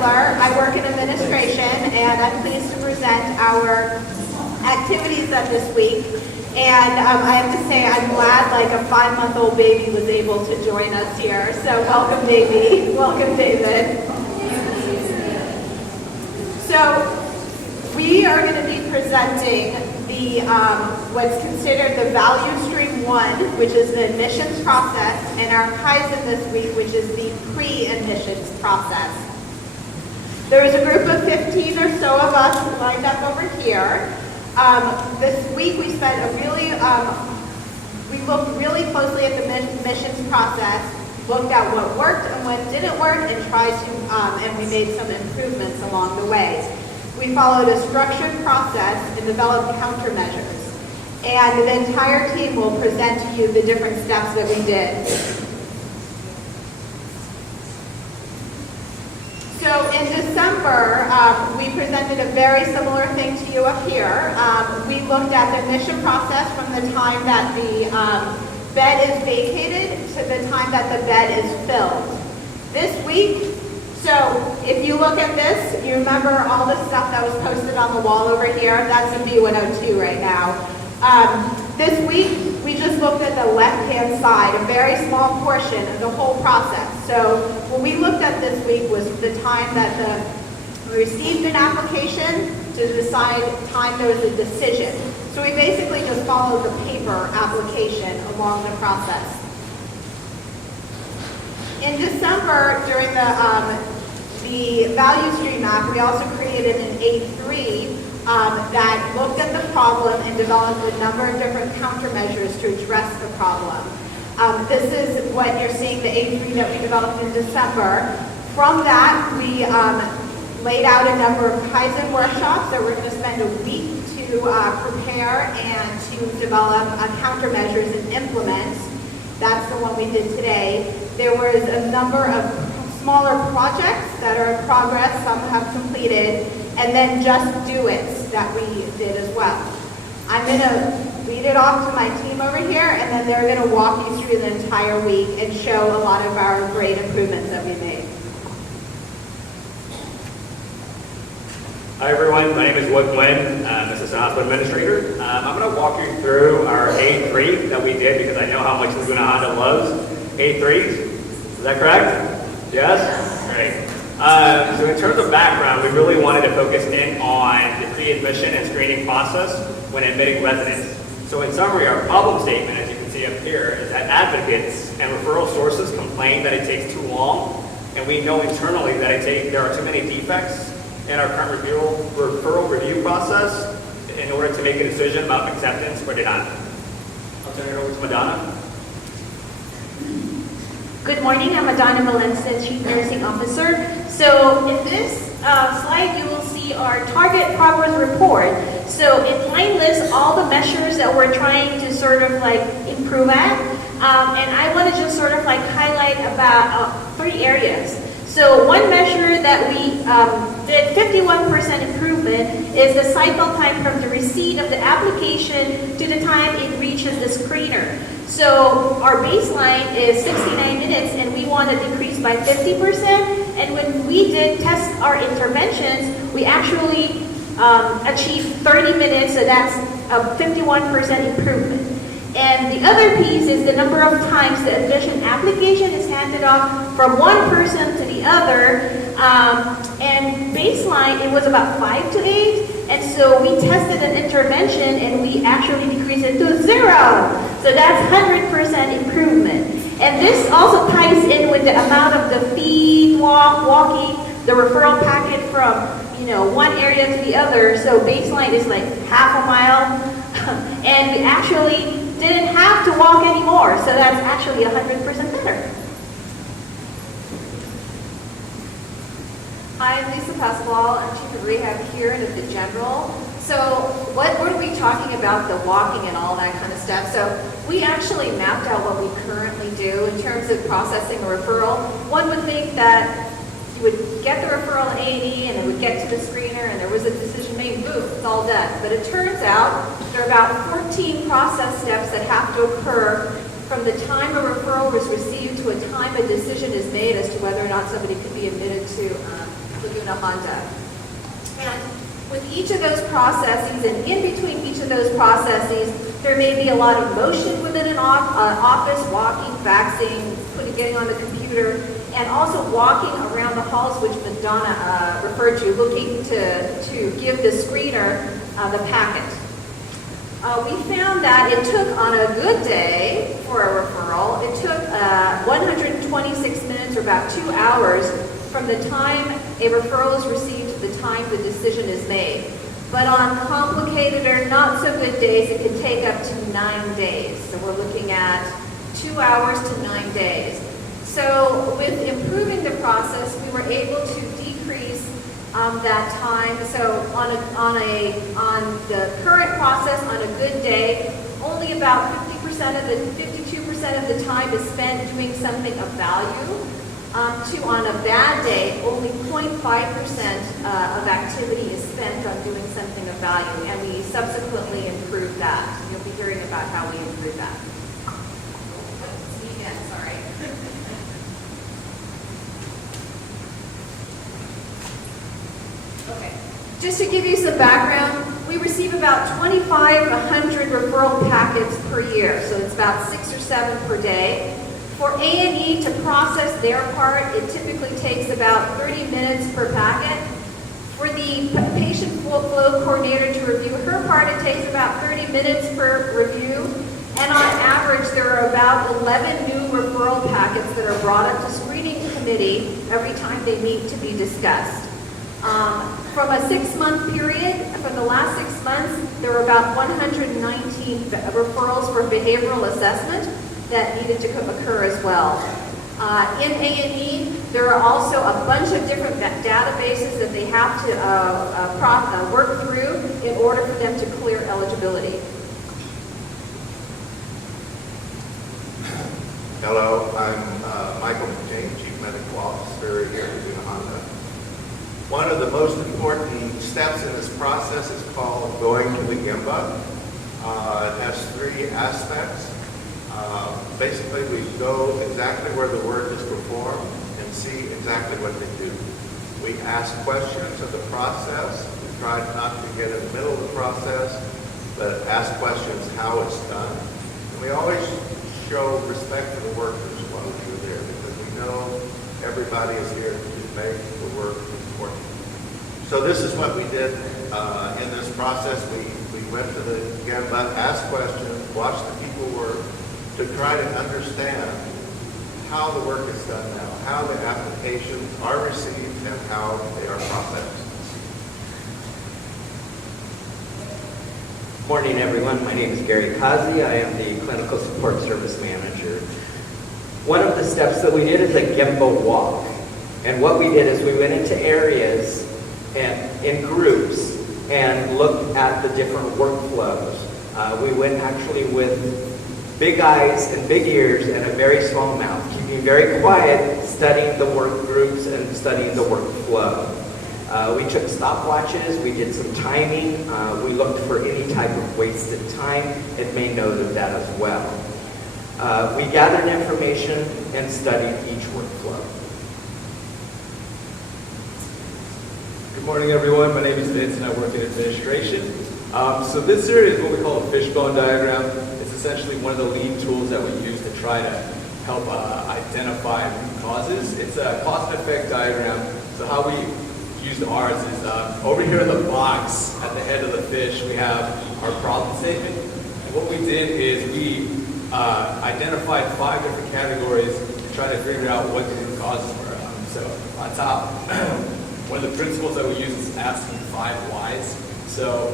Chandler. I work in administration, and I'm pleased to present our activities of this week. And I have to say, I'm glad like a 5-month-old baby was able to join us here. So welcome, baby. Welcome, David. So we are going to be presenting the what's considered the value stream 1, which is the admissions process, and our Kaizen this week, which is the pre-admissions process. There was a group of 15 or so of us lined up over here. This week we spent we looked really closely at the admissions process, looked at what worked and what didn't work, and tried to, and we made some improvements along the way. We followed a structured process and developed countermeasures. And the entire team will present to you the different steps that we did. So in December, we presented a very similar thing to you up here. We looked at the admission process from the time that the bed is vacated to the time that the bed is filled. This week, so if you look at this, you remember all the stuff that was posted on the wall over here? That's in B102 right now. This week, we just looked at the left-hand side, a very small portion of the whole process. So what we looked at this week was the time that we received an application to decide time there was a decision. So we basically just followed the paper application along the process. In December, during the value stream map, we also created an A3 that looked at the problem and developed a number of different countermeasures to address the problem. This is what you're seeing, the A3 that we developed in December. From that, we laid out a number of Kaizen workshops that we're going to spend a week to prepare and to develop countermeasures and implement. That's the one we did today. There was a number of smaller projects that are in progress, some have completed, and then just do it that we did as well. I'm going to lead it off to my team over here, and then they're going to walk you through the entire week and show a lot of our great improvements that we made. Hi everyone, my name is Wood Glenn, Assistant Hospital Administrator. I'm going to walk you through our A3 that we did because I know how much Laguna Honda loves A3s. Is that correct? Yes? Great. So in terms of background, we really wanted to focus in on the pre-admission and screening process when admitting residents. So in summary, our problem statement, as you can see up here, is that advocates and referral sources complain that it takes too long, and we know internally that there are too many defects in our current referral review process in order to make a decision about acceptance or denial. I'll turn it over to Madonna. Good morning, I'm Madonna Valencia, Chief Nursing Officer. So in this slide, you will see our target progress report. So it line lists all the measures that we're trying to sort of like improve at. And I want to just sort of like highlight about 3 areas. So one measure that we did 51% improvement is the cycle time from the receipt of the application to the time it reaches the screener. So our baseline is 69 minutes and we want to decrease by 50%. And when we did test our interventions, we actually achieved 30 minutes, so that's a 51% improvement. And the other piece is the number of times the admission application is handed off from one person to the other. And baseline, it was about 5 to 8. And so we tested an intervention and we actually decreased it to 0. So that's 100% improvement. And this also ties in with the amount of the feed, walking, the referral packet from one area to the other. So baseline is like half a mile. And we actually didn't have to walk anymore, so that's actually 100% better. I'm Lisa Pasquale. I'm Chief of Rehab here at the General. So what are we talking about, the walking and all that kind of stuff? So we actually mapped out what we currently do in terms of processing a referral. One would think that you would get the referral in A&E and it would get to the screener and there was a decision made, boom, it's all done. But it turns out there are about 14 process steps that have to occur from the time a referral was received to a time a decision is made as to whether or not somebody could be admitted to Laguna Honda. And with each of those processes, and in between each of those processes, there may be a lot of motion within an office, walking, faxing, getting on the computer, and also walking around the halls, which Madonna referred to, looking to give the screener the packet. We found that it took, on a good day for a referral, it took 126 minutes, or about 2 hours, from the time a referral is received to the time the decision is made. But on complicated or not so good days, it can take up to 9 days. So we're looking at 2 hours to 9 days. So with improving the process, we were able to decrease that time. So on the current process, on a good day, only about 52% of the time is spent doing something of value. To on a bad day, only 0.5% of activity is spent on doing something of value, and we subsequently improved that. You'll be hearing about how we improved that. Sorry. Okay. Just to give you some background, we receive about 2,500 referral packets per year, so it's about 6 or 7 per day. For A&E to process their part, it typically takes about 30 minutes per packet. For the patient flow coordinator to review her part, it takes about 30 minutes per review. And on average, there are about 11 new referral packets that are brought up to screening committee every time they meet to be discussed. From a 6-month period, from the last 6 months, there were about 119 referrals for behavioral assessment that needed to occur as well. In A&E, there are also a bunch of different databases that they have to work through in order for them to clear eligibility. Hello, I'm Michael McCain, Chief Medical Officer here at Laguna Honda. One of the most important steps in this process is called going to the GIMBA. It has 3 aspects. Basically, we go exactly where the work is performed and see exactly what they do. We ask questions of the process. We try not to get in the middle of the process, but ask questions how it's done. And we always show respect for the workers while we're there, because we know everybody is here to make the work important. So this is what we did in this process. We went to the GAMBA, asked questions, watched the people work, to try to understand how the work is done now, how the applications are received, and how they are processed. Morning, everyone. My name is Gary Kazi. I am the Clinical Support Service Manager. One of the steps that we did is a GEMBO walk. And what we did is we went into areas and in groups and looked at the different workflows. We went actually with big eyes and big ears and a very small mouth, keeping very quiet, studying the work groups and studying the workflow. We took stopwatches, we did some timing, we looked for any type of wasted time and made note of that as well. We gathered information and studied each workflow. Good morning, everyone. My name is Vince and I work in administration. So this here is what we call a fishbone diagram. It's essentially one of the lean tools that we use to try to help identify root causes. It's a cause and effect diagram. So how we used ours is over here in the box at the head of the fish, we have our problem statement. And what we did is we identified 5 different categories to try to figure out what the root causes were. So on top, one of the principles that we use is asking 5 whys. So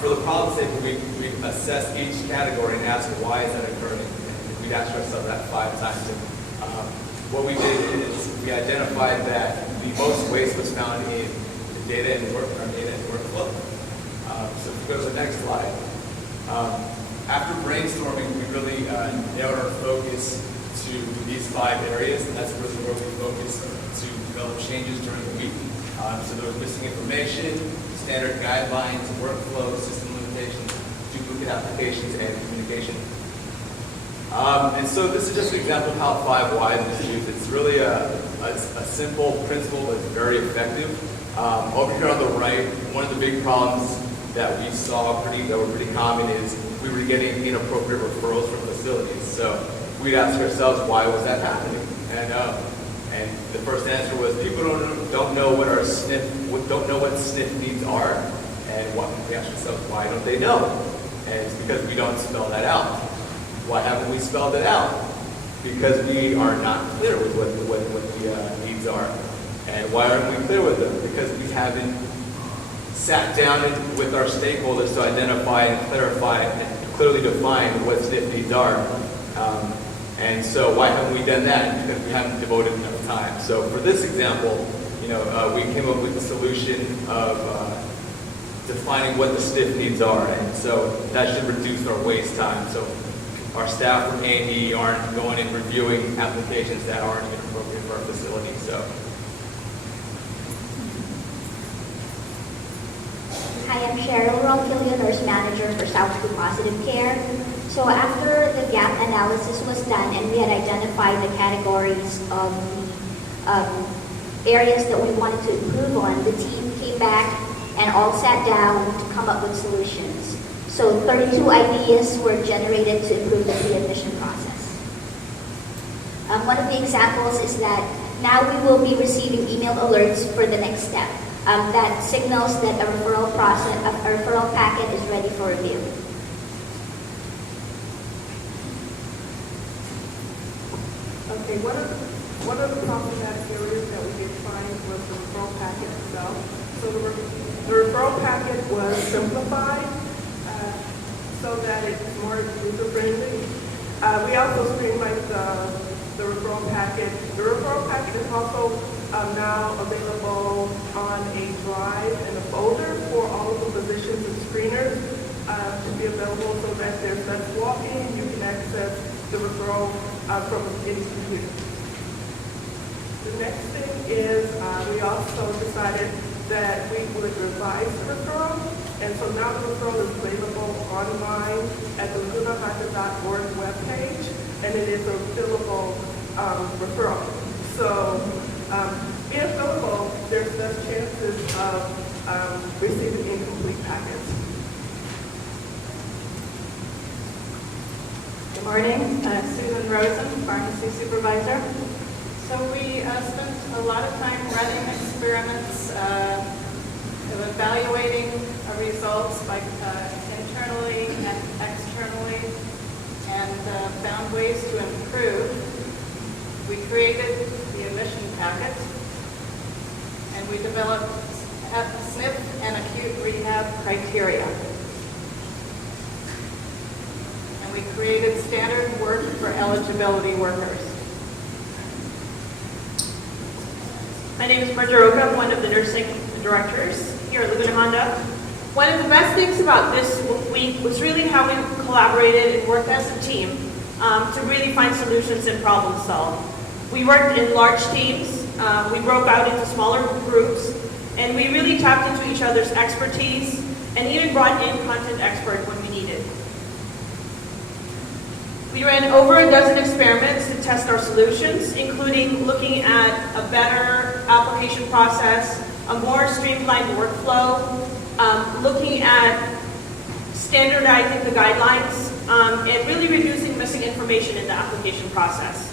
for the problem statement, we assess each category and ask why is that occurring. And we'd ask ourselves that 5 times. And, what we did is we identified that the most waste was found in the data and workflow. So if we go to the next slide. After brainstorming, we really narrowed our focus to these 5 areas, and that's really where we focused to develop changes during the week. So there was missing information, standard guidelines, workflow, system limitations, duplicate applications, and communication. And so this is just an example of how 5 whys is used. It's really a a simple principle, but it's very effective. Over here on the right, one of the big problems that we saw that were pretty common is we were getting inappropriate referrals from facilities. So we'd ask ourselves, why was that happening? And the first answer was people don't know what SNF needs are, and we ask ourselves, why don't they know? And it's because we don't spell that out. Why haven't we spelled it out? Because we are not clear with what the needs are. And why aren't we clear with them? Because we haven't sat down with our stakeholders to identify and clarify and clearly define what SNF needs are. And so why haven't we done that? Because we haven't devoted enough time. So for this example, we came up with the solution of defining what the SNF needs are. And so that should reduce our waste time. So our staff from A&E aren't going and reviewing applications that aren't even appropriate for our facility. So. Hi, I'm Cheryl Ronquillo, Nurse Manager for Southview Positive Care. So after the gap analysis was done and we had identified the categories of the areas that we wanted to improve on, the team came back and all sat down to come up with solutions. So 32 ideas were generated to improve the pre-admission process. One of the examples is that now we will be receiving email alerts for the next step. That signals that a referral packet is ready for review. Okay, one of the problematic areas that we did find was the referral packet itself. So the referral packet was simplified so that it's more user-friendly. We also streamlined the referral packet. The referral packet is also now available on a drive and a folder for all of the physicians and screeners to be available so that there's less walking. You can access the referral from any computer. The next thing is we also decided that we would revise the referral, and so now the referral is available online at the lagunahonda.org webpage, and it is a fillable referral. So if fillable, there's less chances of receiving incomplete packets. Good morning, Susan Rosen, Pharmacy Supervisor. So we spent a lot of time running experiments, evaluating results by internally and externally, and found ways to improve. We created the admission packet, and we developed SNF and acute rehab criteria. And we created standard work for eligibility workers. My name is Marjorie. I'm one of the nursing directors here at Laguna Honda. One of the best things about this week was really how we collaborated and worked as a team to really find solutions and problem solve. We worked in large teams, we broke out into smaller groups, and we really tapped into each other's expertise and even brought in content expert when we needed. We ran over a dozen experiments to test our solutions, including looking at a better application process, a more streamlined workflow, looking at standardizing the guidelines, and really reducing missing information in the application process.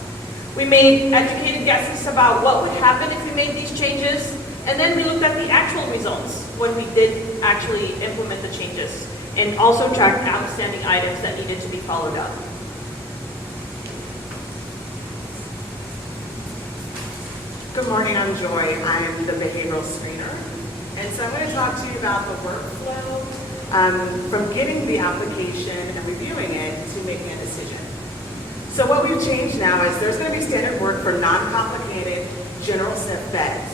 We made educated guesses about what would happen if we made these changes, and then we looked at the actual results when we did actually implement the changes, and also tracked outstanding items that needed to be followed up. Good morning, I'm Joy. I am the behavioral screener. And so I'm going to talk to you about the workflow from getting the application and reviewing it to making a decision. So what we've changed now is there's going to be standard work for non-complicated general SNF beds.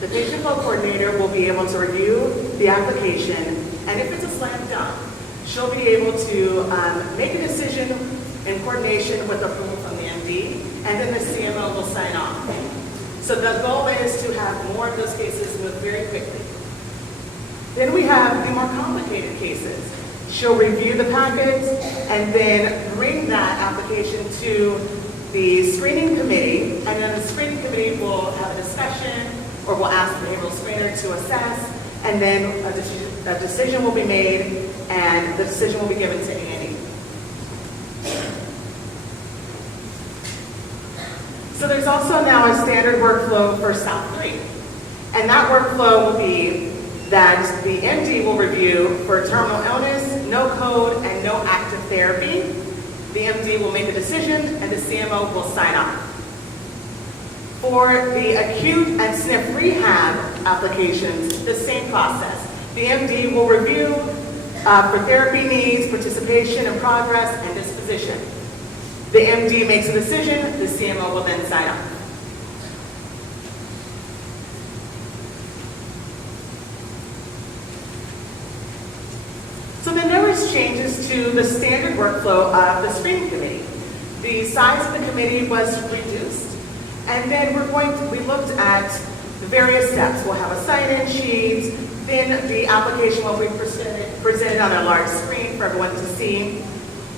The patient flow coordinator will be able to review the application, and if it's a slam dunk, she'll be able to make a decision in coordination with approval from the MD, and then the CMO will sign off. So the goal is to have more of those cases move very quickly. Then we have the more complicated cases. She'll review the packets and then bring that application to the screening committee, and then the screening committee will have a discussion, or will ask the behavioral screener to assess, and then a decision will be made, and the decision will be given to Andy. So there's also now a standard workflow for South 3. And that workflow will be that the MD will review for terminal illness, no code, and no active therapy. The MD will make a decision, and the CMO will sign off. For the acute and SNF rehab applications, the same process. The MD will review for therapy needs, participation and progress, and disposition. The MD makes a decision, the CMO will then sign off. So then there was changes to the standard workflow of the screening committee. The size of the committee was reduced, and then we looked at the various steps. We'll have a sign-in sheet, then the application will be presented on a large screen for everyone to see.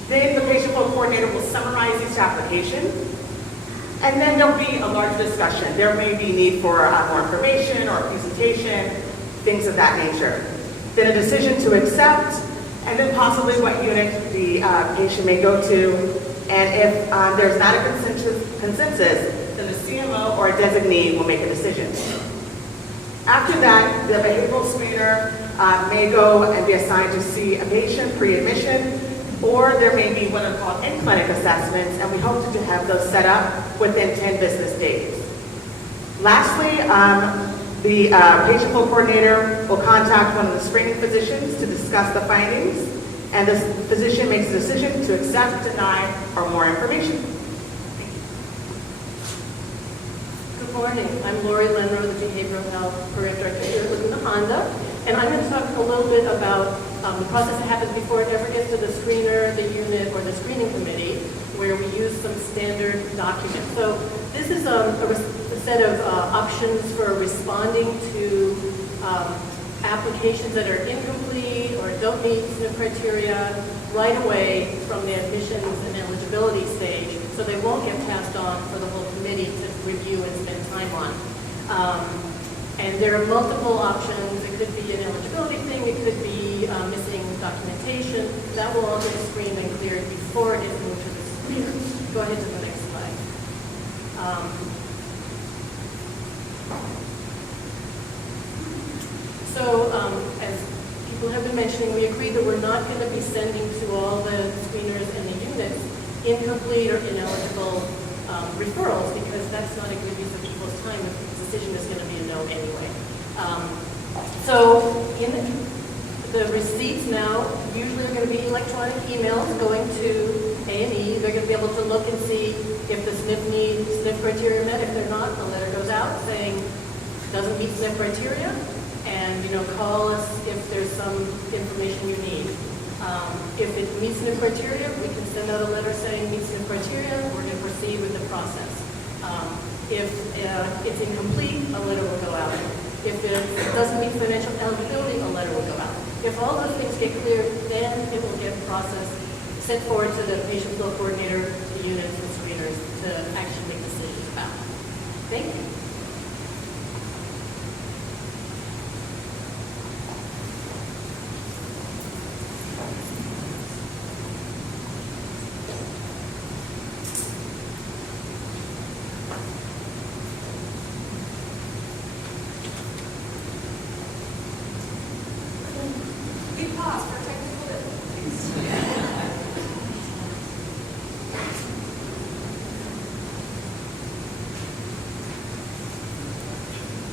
Then the patient flow coordinator will summarize each application, and then there'll be a large discussion. There may be need for more information or a presentation, things of that nature. Then a decision to accept, and then possibly what unit the patient may go to. And if there's not a consensus, then the CMO or a designee will make a decision. After that, the behavioral screener may go and be assigned to see a patient pre-admission, or there may be what are called in-clinic assessments, and we hope to have those set up within 10 business days. Lastly, the patient flow coordinator will contact one of the screening physicians to discuss the findings, and the physician makes a decision to accept, deny, or more information. Good morning. I'm Lori Lenro, the Behavioral Health Program Director here at Laguna Honda, and I'm going to talk a little bit about the process that happens before it ever gets to the screener, the unit, or the screening committee, where we use some standard documents. So this is a set of options for responding to applications that are incomplete or don't meet SNF criteria right away from the admissions and eligibility stage, so they won't get passed on for the whole committee to review and spend time on. And there are multiple options. It could be an eligibility thing, it could be missing documentation. That will all get screened and cleared before it is moved to the screener. Go ahead to the next slide. So, as people have been mentioning, we agreed that we're not going to be sending to all the screeners and the units incomplete or ineligible referrals, because that's not a good use of people's time if the decision is going to be a no anyway. So, in the receipts now usually are going to be electronic emails going to A&E. They're going to be able to look and see if the SNF criteria met. If they're not, the letter goes out saying doesn't meet SNF criteria. And call us if there's some information you need. If it meets the criteria, we can send out a letter saying meets the criteria. We're going to proceed with the process. If it's incomplete, a letter will go out. If it doesn't meet financial eligibility, a letter will go out. If all those things get cleared, then it will get processed, sent forward to the patient flow coordinator, the units, and screeners to actually make decisions about. Thank you.